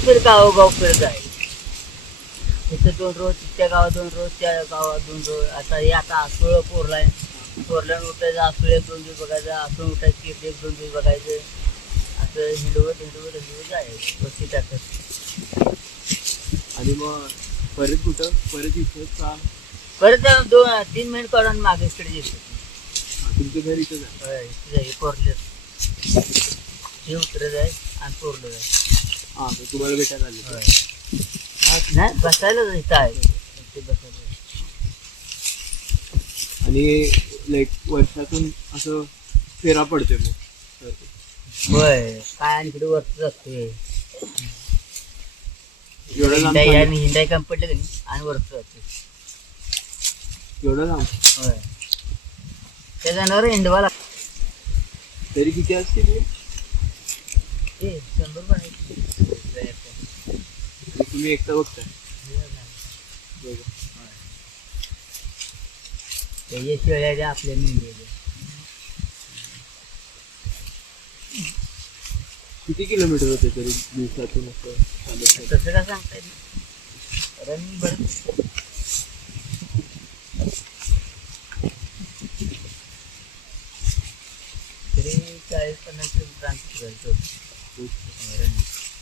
फिर गावोगाव फिरत आहे. इथं 2 रोज, त्या गावात 2 रोज, त्या गावात 2 रोज. आता हे आता आसुळ पोरलाय. पोरल्यानं उठायचं, आसुळ 1-2 दिवस बघायचं, आसुळ उठायचं, 1-2 दिवस बघायचं. असं हिंडवत जायचं वस्ती टाकत. आणि मग परत कुठं परत इथं का परत 2-3 महिने काढून मागे इकडे येतो. तुमचं घर इथंच आहे? होय, इथे जाईल पोरले. हे उतरत आहे आणि पोरलं आहे. हा मग तुम्हाला भेटायला आले का? होय. नाही बसायला इथं आहे. इथे बसायला. आणि लाईक वर्षातून असं फेरा पडते मग होय, काय आणि इकडे वरच असते. एवढं लांब हिंडाई चालत? आणि हिंडाई काम पडलं की नाही आणि वरच जाते. एवढं लांब होय, त्या जनावर हिंडवा लागतं. तरी किती असते ते? ते 100 रुपये. तुम्ही एकटा बघताय? बघा. त्याच्या शेळ्या आपल्या मेंढ्या. किती किलोमीटर होते तरी दिवसातून असं चालत? तसं का सांगता येईल. रनिंग बरं 40-50 किलोमीटर अंतर जायचं.